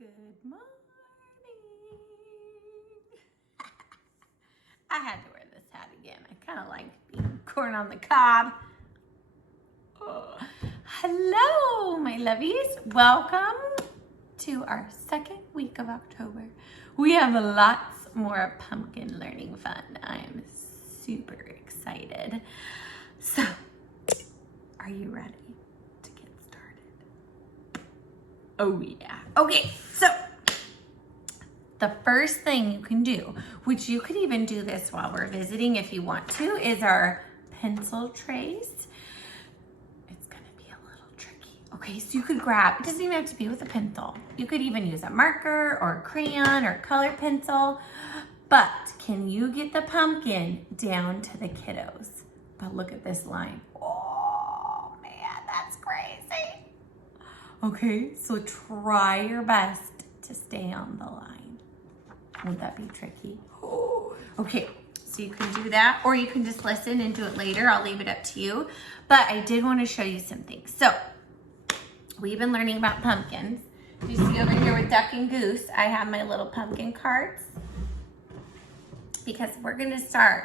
Good morning. I had to wear this hat again. I kind of like being corn on the cob. Oh. Hello, my lovies. Welcome to our second week of October. We have lots more pumpkin learning fun. I am super excited. So, are you ready to get started? Oh yeah. Okay, so the first thing you can do, which you could even do this while we're visiting if you want to, is our pencil trays. It's gonna be a little tricky. Okay, so you could grab, it doesn't even have to be with a pencil. You could even use a marker or a crayon or a colored pencil, but can you get the pumpkin down to the kiddos? But look at this line. Oh man, that's crazy. Okay, so try your best to stay on the line. Won't that be tricky? Oh, okay, so you can do that, or you can just listen and do it later. I'll leave it up to you. But I did want to show you something. So we've been learning about pumpkins. Do you see over here with Duck and Goose, I have my little pumpkin cards, because we're gonna start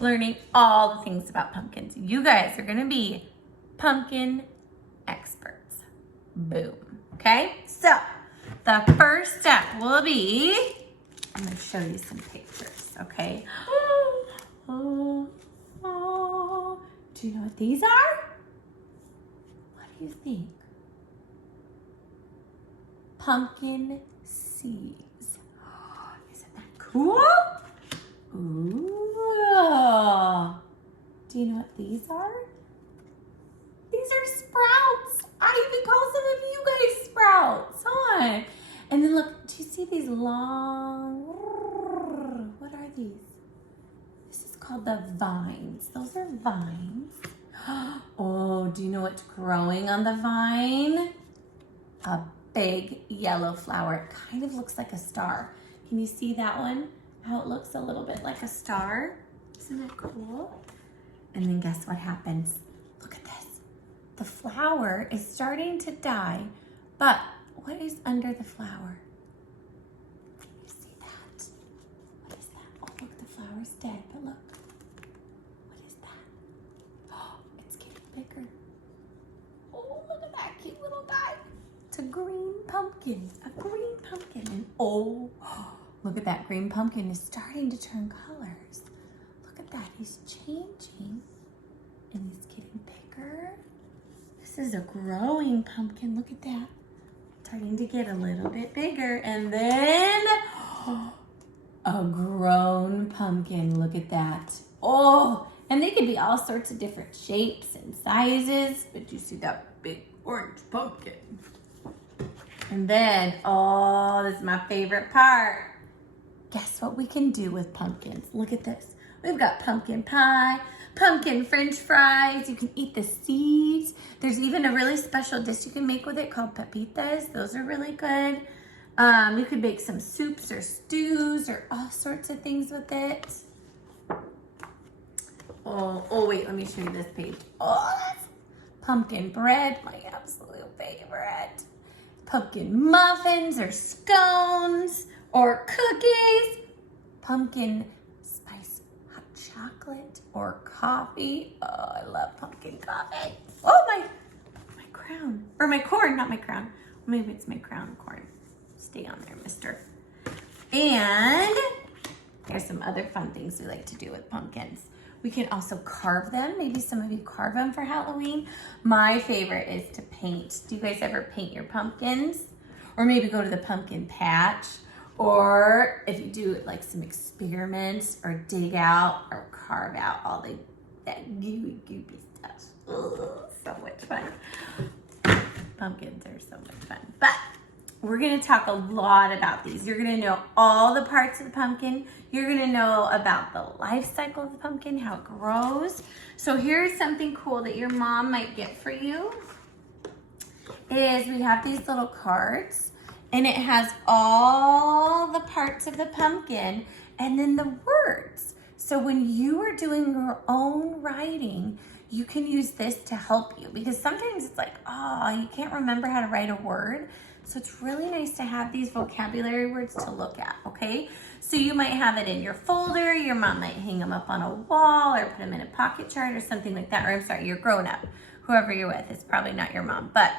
learning all the things about pumpkins. You guys are gonna be pumpkin experts. Boom, okay? So the first step will be, I'm gonna show you some pictures, okay? Do you know what these are? What do you think? Pumpkin seeds. Isn't that cool? Ooh. Do you know what these are? These are sprouts. I even call some of you guys sprouts, huh? And then look, do you see these long, what are these? This is called the vines. Those are vines. Oh, do you know what's growing on the vine? A big yellow flower. It kind of looks like a star. Can you see that one? How it looks a little bit like a star? Isn't that cool? And then guess what happens? Look at this. The flower is starting to die, but what is under the flower? Can you see that? What is that? Oh, look, the flower's dead, but look. What is that? Oh, it's getting bigger. Oh, look at that cute little guy. It's a green pumpkin, And oh, look at that green pumpkin is starting to turn colors. Look at that, he's changing and he's getting bigger. This is a growing pumpkin, look at that. Starting to get a little bit bigger, and then a grown pumpkin, look at that. Oh, and they could be all sorts of different shapes and sizes, but you see that big orange pumpkin. And then, oh, this is my favorite part. Guess what we can do with pumpkins? Look at this. We've got pumpkin pie, pumpkin french fries. You can eat the seeds. There's even a really special dish you can make with it called pepitas. Those are really good. You could make some soups or stews or all sorts of things with it. Oh wait, let me show you this page. Oh, that's pumpkin bread, my absolute favorite. Pumpkin muffins or scones or cookies. Pumpkin spice hot chocolate or coffee. Oh, I love pumpkin coffee. Oh, my crown. Or my corn, not my crown. Maybe it's my crown corn. Stay on there, mister. And there's some other fun things we like to do with pumpkins. We can also carve them. Maybe some of you carve them for Halloween. My favorite is to paint. Do you guys ever paint your pumpkins? Or maybe go to the pumpkin patch. Or if you do like some experiments or dig out or carve out all that gooey stuff. Ugh, so much fun. Pumpkins are so much fun. But we're gonna talk a lot about these. You're gonna know all the parts of the pumpkin. You're gonna know about the life cycle of the pumpkin, how it grows. So here's something cool that your mom might get for you, is we have these little cards, and it has all the parts of the pumpkin and then the words. So when you are doing your own writing, you can use this to help you, because sometimes it's like, oh, you can't remember how to write a word. So it's really nice to have these vocabulary words to look at, okay? So you might have it in your folder, your mom might hang them up on a wall or put them in a pocket chart or something like that. Or I'm sorry, your grown-up, whoever you're with, it's probably not your mom, but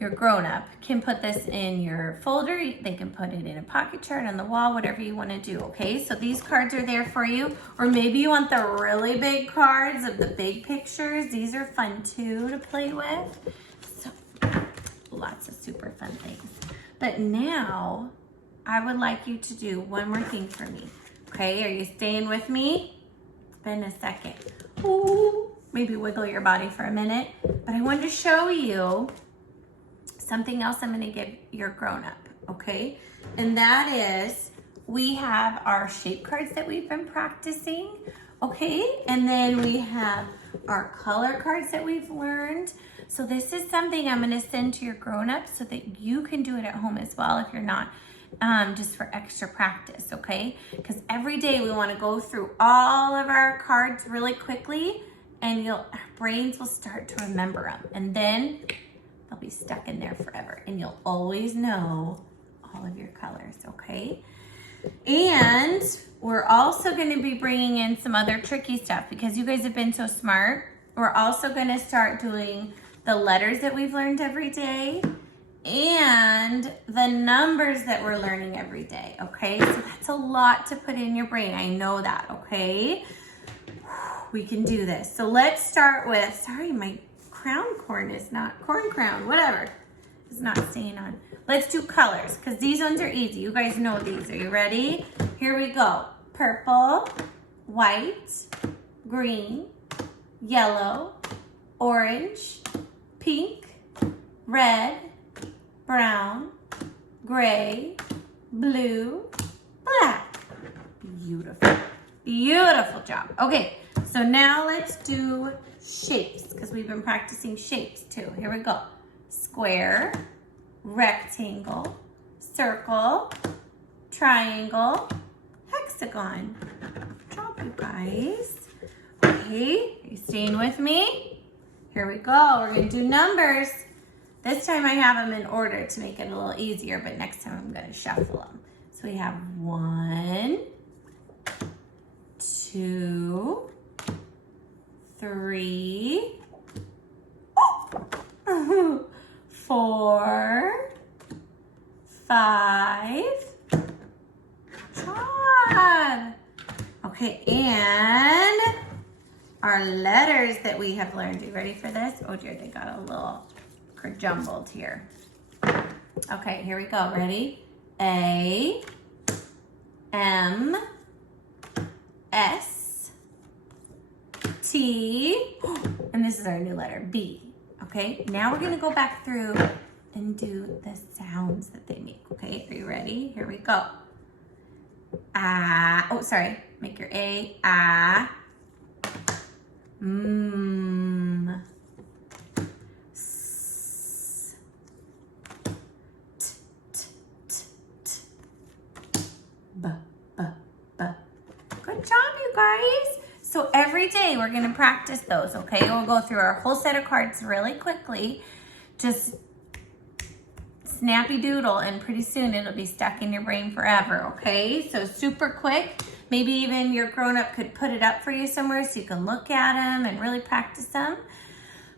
your grown-up can put this in your folder. They can put it in a pocket chart on the wall, whatever you want to do, okay? So these cards are there for you. Or maybe you want the really big cards of the big pictures. These are fun too to play with. So lots of super fun things. But now I would like you to do one more thing for me. Okay, are you staying with me? It's been a second. Ooh, maybe wiggle your body for a minute. But I wanted to show you something else I'm going to give your grown-up, okay? And that is, we have our shape cards that we've been practicing, okay? And then we have our color cards that we've learned. So this is something I'm going to send to your grown-up so that you can do it at home as well if you're not, just for extra practice, okay? Because every day we want to go through all of our cards really quickly, and our brains will start to remember them. And then they'll be stuck in there forever, and you'll always know all of your colors, okay? And we're also going to be bringing in some other tricky stuff because you guys have been so smart. We're also going to start doing the letters that we've learned every day and the numbers that we're learning every day, okay? So that's a lot to put in your brain. I know that, okay? We can do this. So let's start with, sorry, my crown corn is not, corn crown, whatever, is not staying on. Let's do colors, because these ones are easy. You guys know these. Are you ready? Here we go. Purple, white, green, yellow, orange, pink, red, brown, gray, blue, black. Beautiful. Beautiful job. Okay, so now let's do shapes, because we've been practicing shapes too. Here we go. Square, rectangle, circle, triangle, hexagon. Good job, you guys. Okay, are you staying with me? Here we go. We're going to do numbers. This time I have them in order to make it a little easier, but next time I'm going to shuffle them. So we have 1, 2, 3, 4, 5. Good job. Okay, and our letters that we have learned. Are you ready for this? Oh dear, they got a little jumbled here. Okay, here we go. Ready? A, M, S, T, and this is our new letter, B. Okay, now we're gonna go back through and do the sounds that they make. Okay, are you ready? Here we go. Ah, oh, sorry. Make your A, ah. S, t, t, t, t. B, b, b. Good job, you guys. So every day we're gonna practice those, okay? We'll go through our whole set of cards really quickly. Just snappy doodle, and pretty soon it'll be stuck in your brain forever, okay? So super quick. Maybe even your grown-up could put it up for you somewhere so you can look at them and really practice them.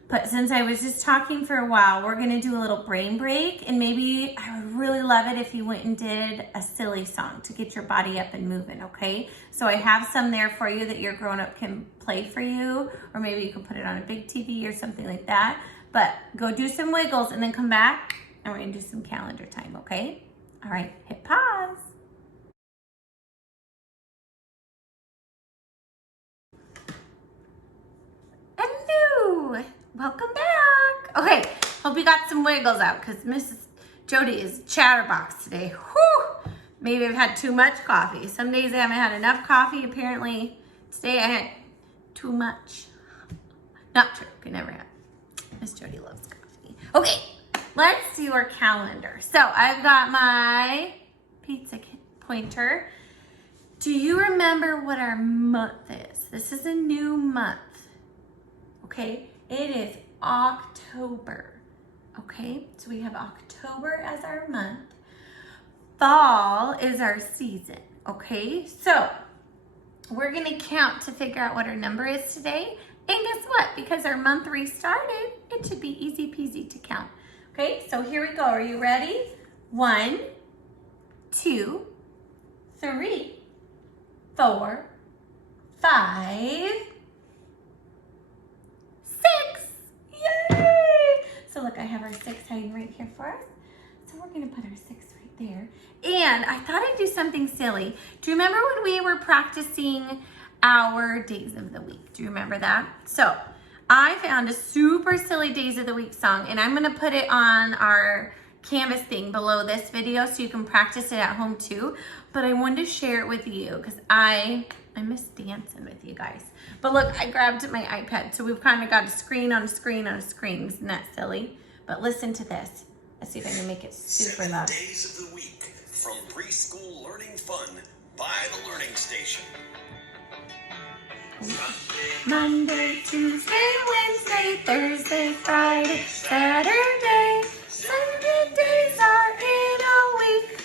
But since I was just talking for a while, we're gonna do a little brain break, and maybe I would really love it if you went and did a silly song to get your body up and moving, okay? So I have some there for you that your grown-up can play for you, or maybe you can put it on a big TV or something like that. But go do some wiggles and then come back and we're gonna do some calendar time, okay? All right, hit pause. Hello, welcome back. Okay, hope you got some wiggles out because Mrs. Jody is chatterbox today. Whew, maybe I've had too much coffee. Some days I haven't had enough coffee. Apparently today I had too much. Not true, could never have. Miss Jody loves coffee. Okay, let's do our calendar. So I've got my pizza pointer. Do you remember what our month is? This is a new month. Okay, it is October. Okay, so we have October as our month. Fall is our season, okay? So we're gonna count to figure out what our number is today. And guess what? Because our month restarted, it should be easy peasy to count. Okay, so here we go. Are you ready? 1, 2, 3, 4, 5, 6. Yay! So look, I have our 6 hanging right here for us. So we're gonna put our 6 right there. And I thought I'd do something silly. Do you remember when we were practicing our days of the week? Do you remember that? So I found a super silly days of the week song, and I'm gonna put it on our Canvas thing below this video so you can practice it at home too. But I wanted to share it with you because I miss dancing with you guys. But look, I grabbed my iPad, so we've kind of got a screen on a screen on a screen. Isn't that silly? But listen to this. Let's see if I can make it super loud. 7 days of the week, from preschool learning fun by the Learning Station. Monday, Tuesday, Wednesday, Thursday, Friday, Saturday. 7 days are in a week.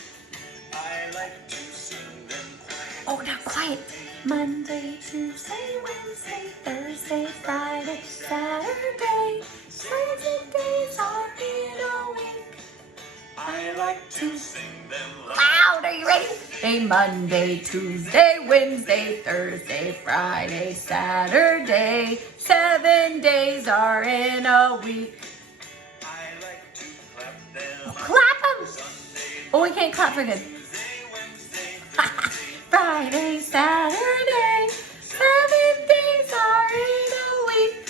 I like to sing them quiet. Oh, now quiet. Monday, Tuesday, Wednesday, Thursday, Friday, Saturday. 7 days are in a week. I like to sing them Loud, are you ready? Hey, Monday, Tuesday, Wednesday, Thursday, Friday, Saturday. 7 days are in a week. I like to clap them. Clap them. Oh, we can't clap for good. Friday, Saturday. 7 days are in a week.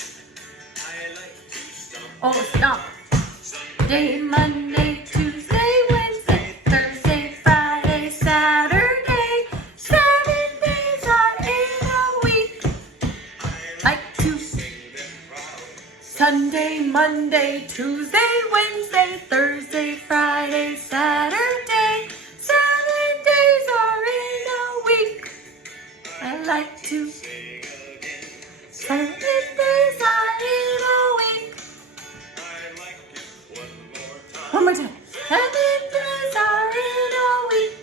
I like to stomp. Oh, stop. Day, Monday, Tuesday, Wednesday, Thursday, Friday, Saturday. 7 days are in a week. Like to Sing them proud. Sunday, Monday, Tuesday, Wednesday, Thursday, Friday, Saturday. 7 days are in a week. I like to. Sing again. 7 days are in a week. I like it one more time. One more time. 7 days are in a week.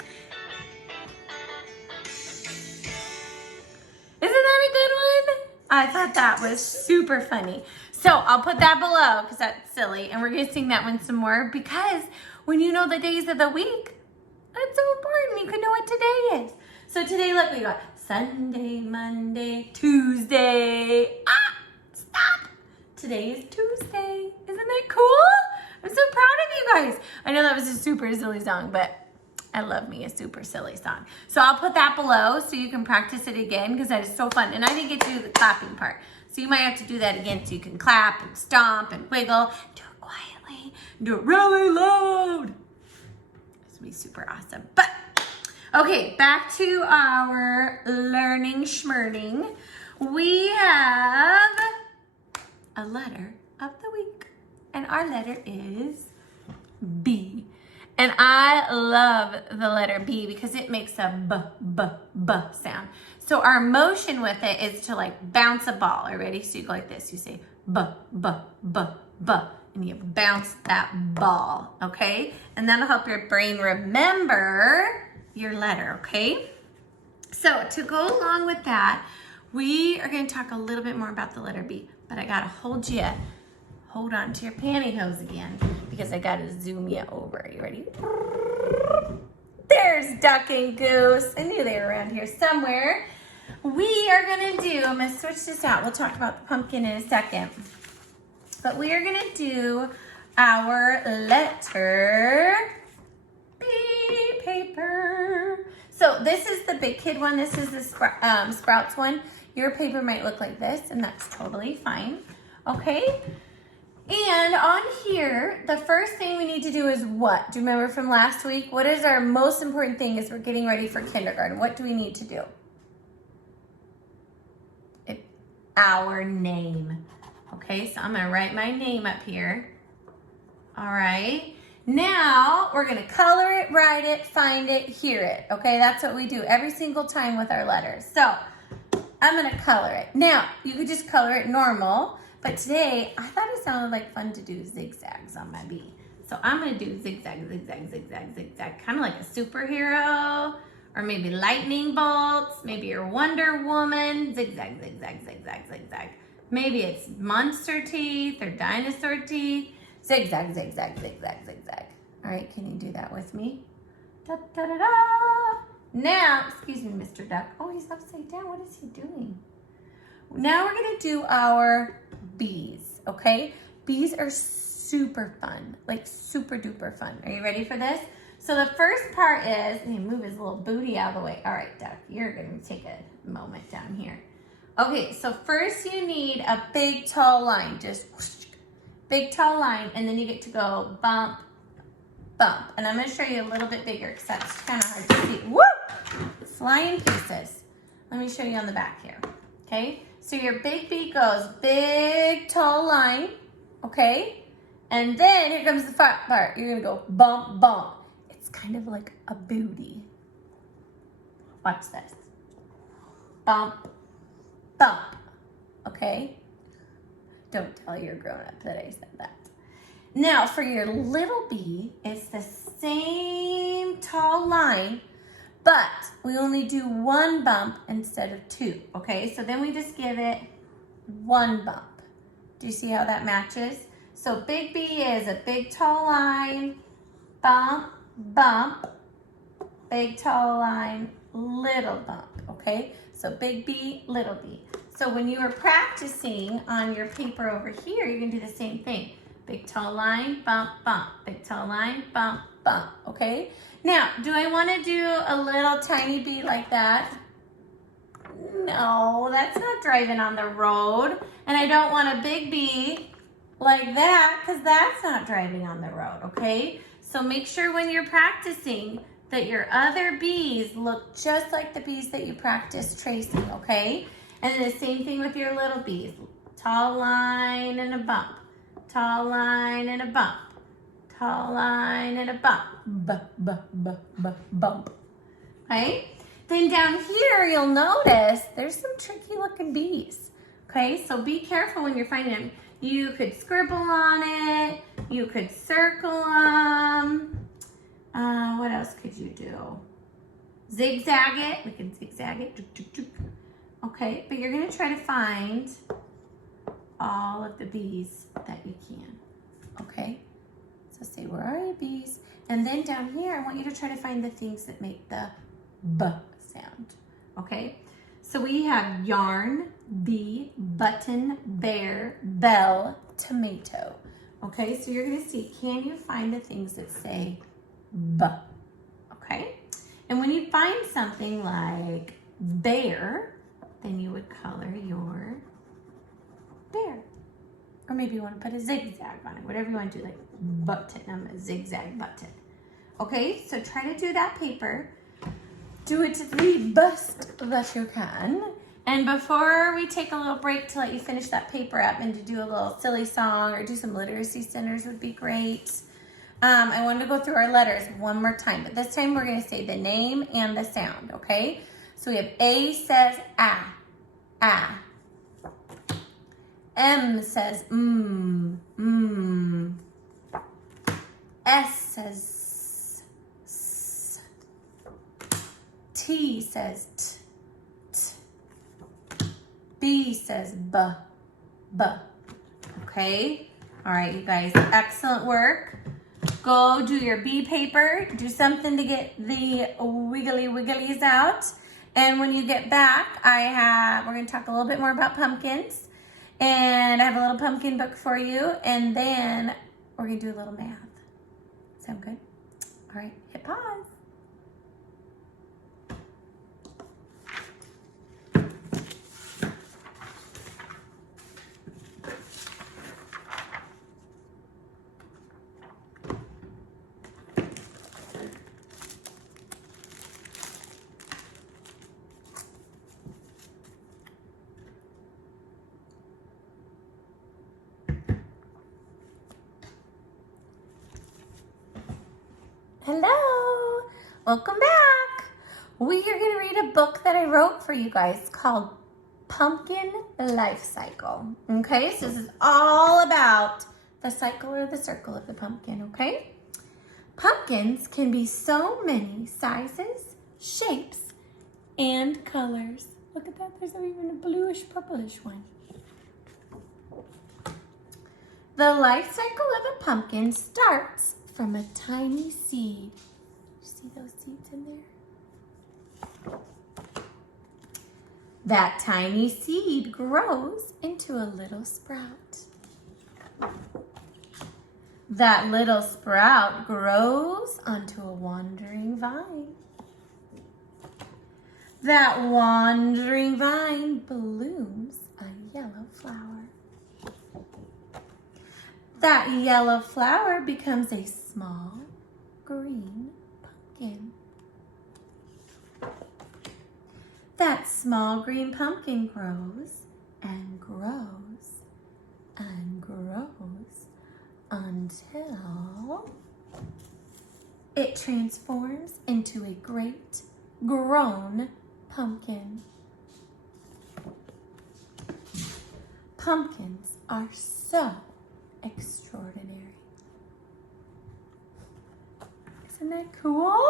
Isn't that a good one? I thought that was super funny. So I'll put that below because that's silly. And we're going to sing that one some more because when you know the days of the week, that's so important. You can know what today is. So today, look, we got Sunday, Monday, Tuesday. Ah, stop. Today is Tuesday. Isn't that cool? I'm so proud of you guys. I know that was a super silly song, but I love me a super silly song. So I'll put that below so you can practice it again because that is so fun. And I didn't get to do the clapping part. So you might have to do that again so you can clap and stomp and wiggle. Do it quietly. Do it really loud. This will be super awesome. But, okay, back to our learning schmurning. We have a letter of the week. And our letter is B. And I love the letter B because it makes a b sound. So our motion with it is to like bounce a ball. Are you ready? So you go like this. You say b. And you bounce that ball, okay? And that'll help your brain remember your letter, okay? So to go along with that, we are going to talk a little bit more about the letter B. But I got to hold on to your pantyhose again because I got to zoom you over. Are you ready? There's Duck and Goose. I knew they were around here somewhere. We are going to do, I'm going to switch this out. We'll talk about the pumpkin in a second. But we are going to do our letter B paper. So this is the big kid one. This is the Sprouts one. Your paper might look like this, and that's totally fine. Okay? And on here, the first thing we need to do is what? Do you remember from last week? What is our most important thing as we're getting ready for kindergarten? What do we need to do? Our name. Okay, so I'm going to write my name up here. All right. Now, we're going to color it, write it, find it, hear it. Okay, that's what we do every single time with our letters. So, I'm going to color it. Now, you could just color it normal, But today, I thought it sounded like fun to do zigzags on my bee. So I'm gonna do zigzag, zigzag, zigzag, zigzag, kind of like a superhero, or maybe lightning bolts, maybe you're Wonder Woman, zigzag, zigzag, zigzag, zigzag. Maybe it's monster teeth or dinosaur teeth, zigzag, zigzag, zigzag, zigzag. All right, can you do that with me? Da, da, da, da. Now, excuse me, Mr. Duck. Oh, he's upside down. What is he doing? Now we're gonna do our bees, okay? Bees are super fun, like super duper fun. Are you ready for this? So the first part is, and you move his little booty out of the way. All right, Duck, you're gonna take a moment down here. Okay, so first you need a big tall line, just whoosh, big tall line, and then you get to go bump, bump. And I'm gonna show you a little bit bigger because that's kind of hard to see. Woo! Flying pieces. Let me show you on the back here, okay? So your big bee goes big tall line, okay? And then here comes the front part. You're gonna go bump, bump. It's kind of like a booty. Watch this. Bump, bump, okay? Don't tell your grown-up that I said that. Now for your little bee, it's the same tall line, but we only do one bump instead of two, okay? So then we just give it one bump. Do you see how that matches? So big bee is a big tall line, bump, bump, big tall line, little bump, okay? So big bee, little bee. So when you were practicing on your paper over here, you're gonna do the same thing. Big tall line, bump, bump. Big tall line, bump, bump, okay? Now, do I wanna do a little tiny bee like that? No, that's not driving on the road. And I don't want a big bee like that because that's not driving on the road, okay? So make sure when you're practicing that your other bees look just like the bees that you practice tracing, okay? And then the same thing with your little bees. Tall line and a bump. Tall line and a bump. Tall line and a bump. Bump. Okay? Then down here, you'll notice there's some tricky looking bees. Okay? So be careful when you're finding them. You could scribble on it. You could circle them. What else could you do? Zigzag it. We can zigzag it. Okay, but you're gonna try to find all of the bees that you can. Okay, so say, where are your bees? And then down here, I want you to try to find the things that make the B sound. Okay, so we have yarn, bee, button, bear, bell, tomato. Okay, so you're gonna see, can you find the things that say B? Okay, and when you find something like bear, then you would color your bear. Or maybe you want to put a zigzag on it, whatever you want to do, like button, a zigzag button. Okay, so try to do that paper. Do it to the best that you can. And before we take a little break to let you finish that paper up and to do a little silly song or do some literacy centers would be great. I wanted to go through our letters one more time, but this time we're going to say the name and the sound, okay? So we have A says ah, ah. M says S says s. T says t, t. B says b, b. Okay? All right, you guys, excellent work. Go do your bee paper. Do something to get the wiggly wigglies out. And when you get back, we're going to talk a little bit more about pumpkins. And I have a little pumpkin book for you. And then we're going to do a little math. Sound good? All right, hit pause. Hello, welcome back. We are going to read a book that I wrote for you guys called pumpkin life cycle. Okay, so this is all about the cycle or the circle of the pumpkin, okay? Pumpkins can be so many sizes, shapes, and colors. Look at that, there's even a bluish purplish one. The life cycle of a pumpkin starts from a tiny seed. See those seeds in there? That tiny seed grows into a little sprout. That little sprout grows onto a wandering vine. That wandering vine blooms a yellow flower. That yellow flower becomes a small green pumpkin. That small green pumpkin grows and grows and grows until it transforms into a great grown pumpkin. Pumpkins are so extraordinary. Isn't that cool?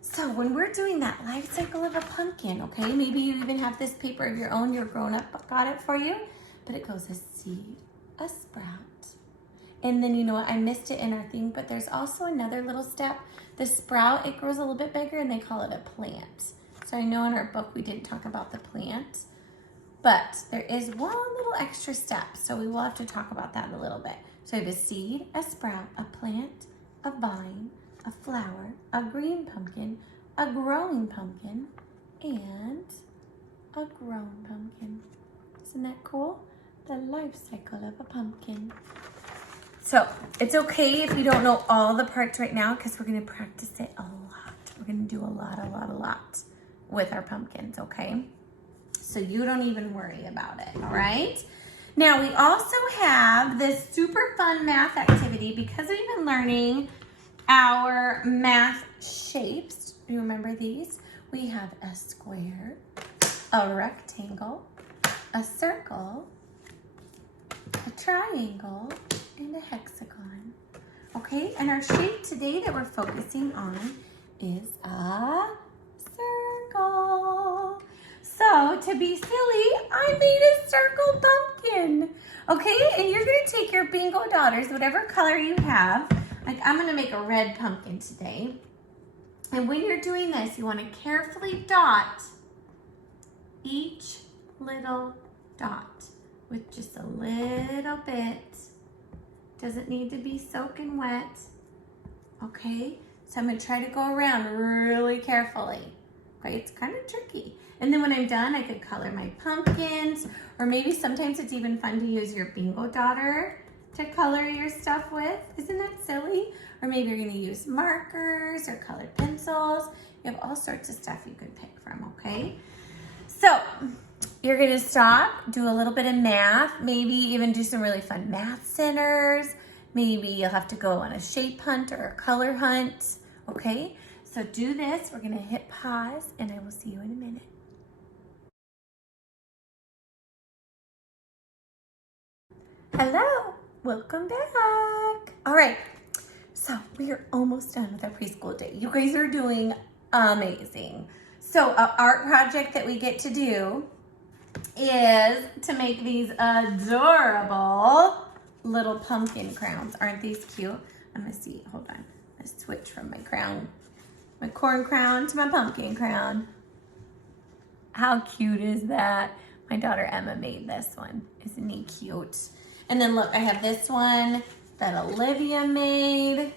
So when we're doing that life cycle of a pumpkin, okay, maybe you even have this paper of your own, your grown-up got it for you, but it goes a seed, a sprout, and then you know what, I missed it in our thing, but there's also another little step. The sprout, it grows a little bit bigger and they call it a plant. So I know in our book we didn't talk about the plant, but there is one little extra step, so we will have to talk about that in a little bit. So we have a seed, a sprout, a plant, a vine, a flower, a green pumpkin, a growing pumpkin, and a grown pumpkin. Isn't that cool? The life cycle of a pumpkin. So it's okay if you don't know all the parts right now because we're going to practice it a lot. We're going to do a lot with our pumpkins, okay? So you don't even worry about it, all right? Now we also have this super fun math activity because we've been learning our math shapes. Do you remember these? We have a square, a rectangle, a circle, a triangle, and a hexagon. Okay, and our shape today that we're focusing on is a circle. So to be silly, I made a circle pumpkin. Okay, and you're gonna take your bingo daughters, whatever color you have. Like I'm gonna make a red pumpkin today. And when you're doing this, you wanna carefully dot each little dot with just a little bit. Doesn't need to be soaking wet. Okay, so I'm gonna try to go around really carefully. Okay, it's kind of tricky. And then when I'm done, I could color my pumpkins, or maybe sometimes it's even fun to use your bingo daughter to color your stuff with. Isn't that silly? Or maybe you're gonna use markers or colored pencils. You have all sorts of stuff you could pick from, okay? So you're gonna stop, do a little bit of math, maybe even do some really fun math centers. Maybe you'll have to go on a shape hunt or a color hunt, okay? So do this, we're gonna hit pause and I will see you in a minute. Hello, welcome back. All right, so we are almost done with our preschool day. You guys are doing amazing. So our art project that we get to do is to make these adorable little pumpkin crowns. Aren't these cute? I'm gonna see, hold on. Let's switch from my crown, my corn crown to my pumpkin crown. How cute is that? My daughter Emma made this one. Isn't he cute? And then look, I have this one that Olivia made.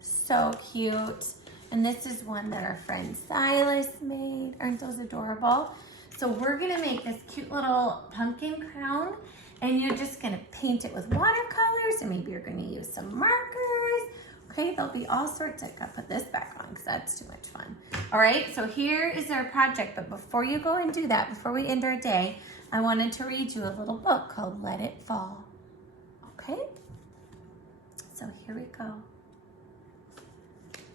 So cute. And this is one that our friend Silas made. Aren't those adorable? So we're gonna make this cute little pumpkin crown and you're just gonna paint it with watercolors and maybe you're gonna use some markers. Okay, there'll be all sorts. I gotta put this back on because that's too much fun. All right, so here is our project. But before you go and do that, before we end our day, I wanted to read you a little book called Let It Fall. Okay, so here we go.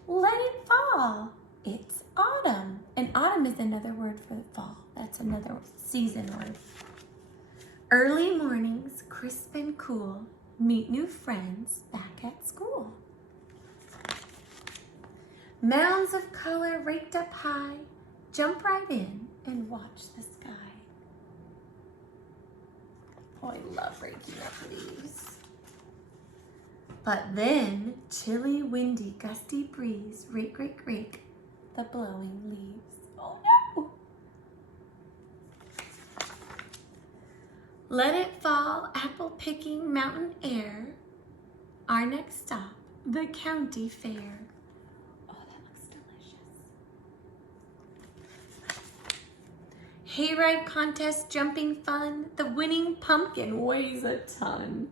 Let it fall. It's autumn. And autumn is another word for fall. That's another season word. Early mornings, crisp and cool, meet new friends back at school. Mounds of color raked up high, jump right in and watch the sky. Oh, I love raking up leaves. But then, chilly, windy, gusty breeze, rake, rake, rake, the blowing leaves. Oh no! Let it fall, apple picking, mountain air. Our next stop, the county fair. Oh, that looks delicious. Hayride contest, jumping fun. The winning pumpkin weighs a ton.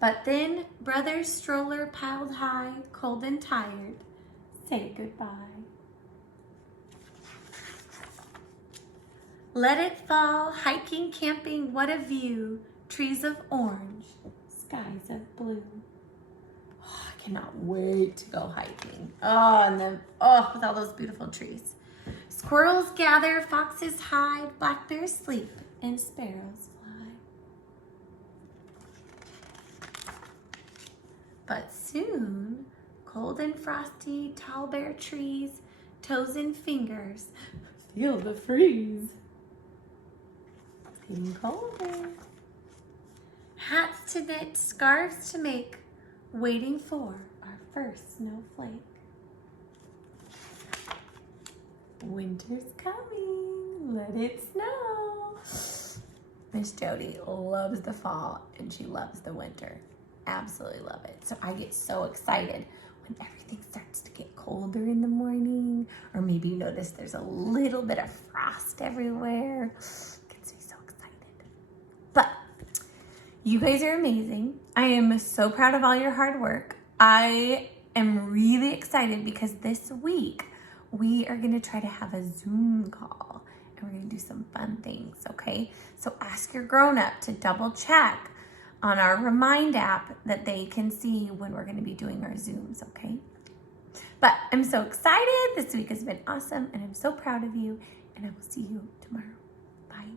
But then, brother's stroller piled high, cold and tired, say goodbye. Let it fall, hiking, camping, what a view. Trees of orange, skies of blue. Oh, I cannot wait to go hiking. Oh, and then, oh, with all those beautiful trees. Squirrels gather, foxes hide, black bears sleep, and sparrows fly. But soon, cold and frosty, tall bare trees, toes and fingers, feel the freeze. Getting colder. Hats to knit, scarves to make, waiting for our first snowflake. Winter's coming, let it snow. Miss Jody loves the fall and she loves the winter. Absolutely love it. So I get so excited when everything starts to get colder in the morning, or maybe you notice there's a little bit of frost everywhere. Gets me so excited. But you guys are amazing. I am so proud of all your hard work. I am really excited because this week we are going to try to have a Zoom call and we're going to do some fun things, okay? So ask your grown-up to double check on our Remind app that they can see when we're going to be doing our Zooms, okay? But I'm so excited. This week has been awesome and I'm so proud of you, and I will see you tomorrow. Bye.